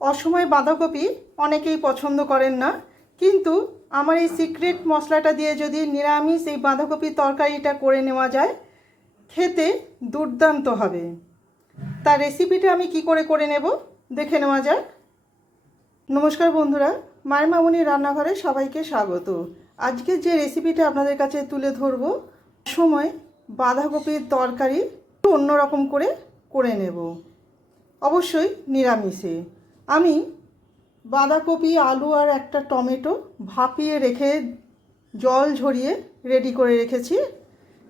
অসময় বাঁধাকপি অনেকেই পছন্দ করেন না, কিন্তু আমার এই সিক্রেট মশলাটা দিয়ে যদি নিরামিষ এই বাঁধাকপির তরকারিটা করে নেওয়া যায়, খেতে দুর্দান্ত হবে। তার রেসিপিটা আমি কি করে করে নেব দেখে নেওয়া যাক। নমস্কার বন্ধুরা, মায়ের মামুনি রান্নাঘরে সবাইকে স্বাগত। আজকে যে রেসিপিটা আপনাদের কাছে তুলে ধরবো সময় বাঁধাকপির তরকারি একটু অন্যরকম করে করে নেব। অবশ্যই নিরামিষে। আমি বাঁধাকপি, আলু আর একটা টমেটো ভাপিয়ে রেখে জল ঝরিয়ে রেডি করে রেখেছি।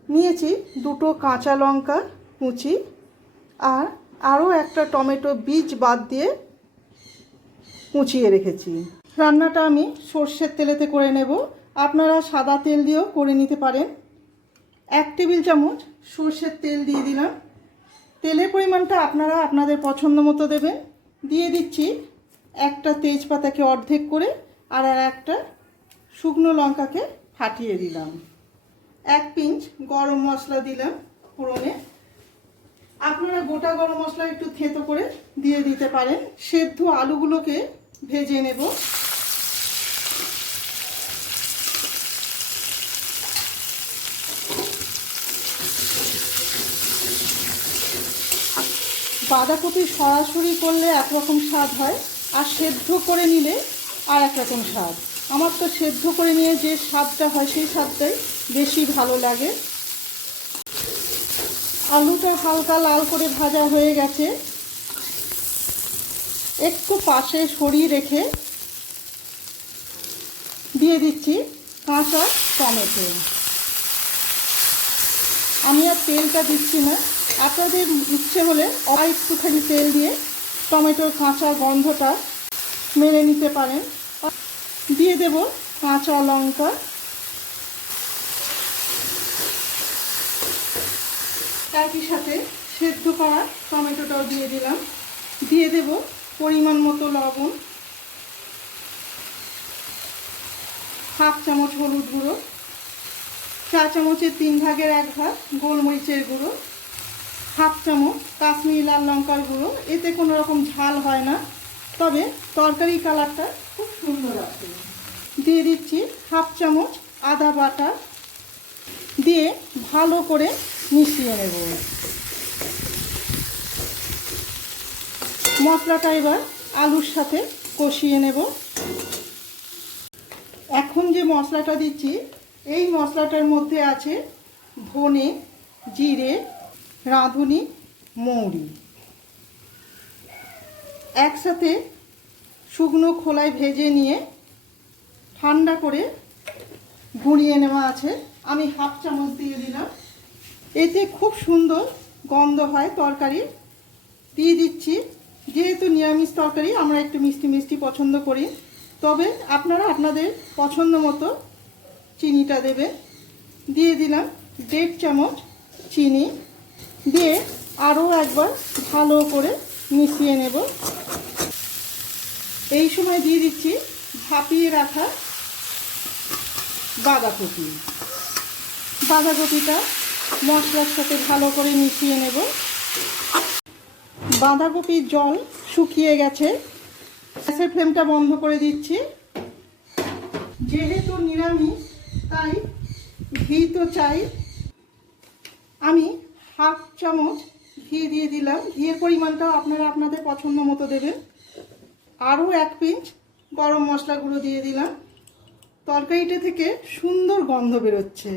নিয়েছি দুটো কাঁচা লঙ্কা কুচি আর আরও একটা টমেটো বীজ বাদ দিয়ে কুচিয়ে রেখেছি। রান্নাটা আমি সর্ষের তেলেতে করে নেব। আপনারা সাদা তেল দিয়েও করে নিতে পারেন। এক টেবিল চামচ সর্ষের তেল দিয়ে দিলাম। তেলের পরিমাণটা আপনারা আপনাদের পছন্দ মতো দেবেন। দিয়ে দিচ্ছি একটা তেজপাতাকে অর্ধেক করে আর একটা শুকনো লঙ্কাকে ফাটিয়ে দিলাম। এক পিঞ্চ গরম মশলা দিলাম ফোড়নে। আপনারা গোটা গরম মশলা একটু থেতো করে দিয়ে দিতে পারেন। সেদ্ধ আলুগুলোকে ভেজে নেব। বাঁধাকপি সরাসরি করলে একরকম স্বাদ হয়, আর সেদ্ধ করে নিলে আর একরকম স্বাদ। আমার তো সেদ্ধ করে নিয়ে যে স্বাদটা হয় সেই স্বাদটাই বেশি ভালো লাগে। আলুটা হালকা লাল করে ভাজা হয়ে গেছে। একটু পাশে সরিয়ে রেখে দিয়ে দিচ্ছি কাঁচা টমেটো। আমি আর তেলটা দিচ্ছি না। আপনাদের ইচ্ছে হলে আর একটুখানি তেল দিয়ে টমেটোর কাঁচা গন্ধটা মেরে নিতে পারেন। দিয়ে দেব কাঁচা লঙ্কা। একই সাথে সেদ্ধ করা টমেটোটাও দিয়ে দিলাম। দিয়ে দেব পরিমাণ মতো লবণ। হাফ চামচ হলুদ গুঁড়ো। চা চামচের তিন ভাগের এক ভাগ গোলমরিচের গুঁড়ো। হাফ চামচ কাশ্মীরি লাল লঙ্কার গুঁড়ো, এতে কোনো রকম ঝাল হয় না। তবে তরকারি কালারটা খুব সুন্দর আসে দিয়ে দিচ্ছি হাফ চামচ আদা বাটা। দিয়ে ভালো করে মিশিয়ে নেব। মশলাটা এবার আলুর সাথে কষিয়ে নেব। এখন যে মশলাটা দিচ্ছি, এই মশলাটার মধ্যে আছে ধনে, জিরে রাঁধুনি, মৌরি। একসাথে শুকনো খোলায় ভেজে নিয়ে ঠান্ডা করে ঘুরিয়ে নেওয়া আছে। আমি হাফ চামচ দিয়ে দিলাম। এতে খুব সুন্দর গন্ধ হয় তরকারি। দিয়ে দিচ্ছি। যেহেতু নিরামিষ তরকারি, আমরা একটু মিষ্টি মিষ্টি পছন্দ করি। তবে আপনারা আপনাদের পছন্দ মতো চিনিটা দেবে দিয়ে দিলাম দেড় চামচ চিনি। দিয়ে আরও একবার ভালো করে মিশিয়ে নেব। এই সময় দিয়ে দিচ্ছি ভাপিয়ে রাখা বাঁধাকপি। বাঁধাকপিটা মশলার সাথে ভালো করে মিশিয়ে নেব। বাঁধাকপির জল শুকিয়ে গেছে। গ্যাসের ফ্লেমটা বন্ধ করে দিচ্ছি। যেহেতু নিরামিষ, তাই ঘি তো চাই। আমি হাফ চামচ ঘি দিয়ে দিলাম। ঘিয়ের পরিমাণটাও আপনারা আপনাদের পছন্দ মতো দেবেন। আরও এক পিঞ্চ গরম মশলা গুঁড়ো দিয়ে দিলাম। তরকারিটা থেকে সুন্দর গন্ধ বেরোচ্ছে।